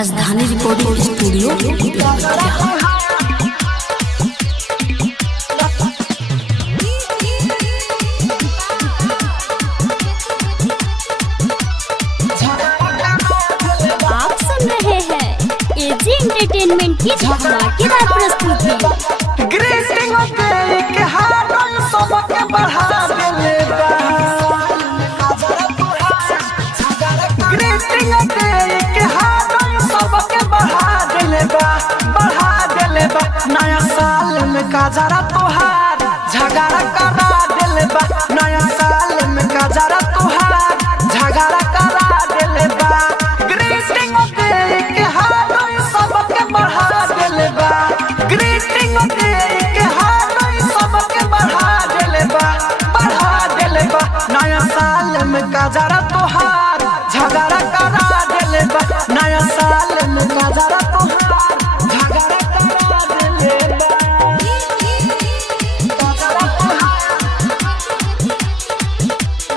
राजधानी recording studio. आप सुन रहे हैं एजी एंटरटेनमेंट की धमाकेदार प्रस्तुति। ग्रीटिंग के हाथों सबके बढ़ा देले बा, ग्रीटिंग के हाथों सबके बढ़ा देले बा, बढ़ा देले बा। नया साल में काजरा तोहार झगड़ा करा देले बा, नया साल में काजरा तोहार झगड़ा करा देले बा। ग्रीटिंग के हाथों सबके बढ़ा देले बा, ग्रीटिंग के हाथों सबके बढ़ा देले बा, बढ़ा देले बा। नया साल में काजरा तोहार झगड़ा करा देले बा, नया साल में काजरा तोहार झगड़ा करा देले बा। काजरा तोहार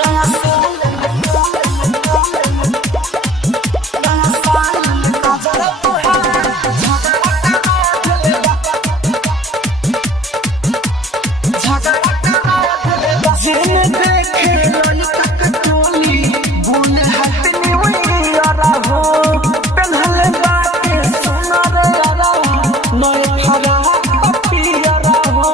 नया साल में काजरा तोहार जिन देखे ललिता कटोली बोले हैप्पी न्यू ईयर हो, पेन्हल बाटे सोना रे यारा नए फरा पियर हो।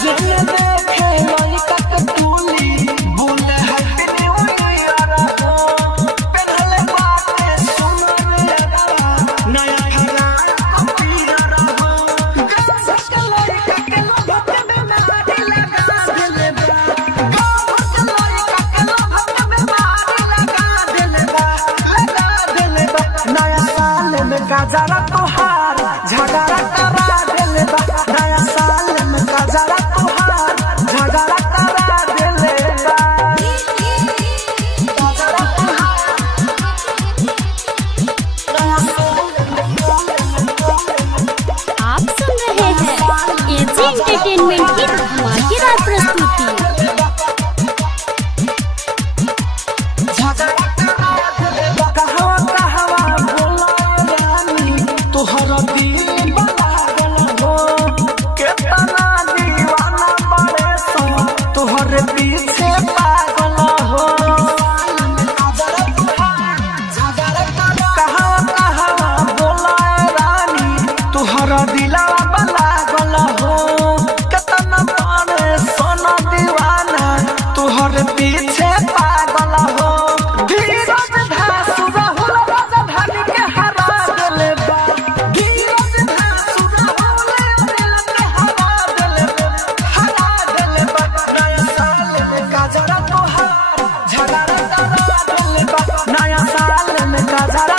जिन देखे ललिता कटोली बोले हैप्पी न्यू ईयर हो, पेन्हल बाटे सोना रे यारा नया फरा पियर हो। काजरा तोहार झगड़ा करा देले बा, नया साल में काजरा तोहार झगड़ा करा देले बा। काजरा तोहार आप सुन रहे हैं एजी एंटरटेनमेंट की धमाकेदार प्रस्तुति। तोहर दिल लागल हो, केतना दीवाना बड़े सो तोहर पीछे पागल हो। कहवा बोला रानी तोहर दिलवा लागल हो, केतना बड़े सोना दीवाना तोहर पीछे पागल हो। धीरज धासु राहुल राजधानी के हरा देले बा, नया साल में काजरा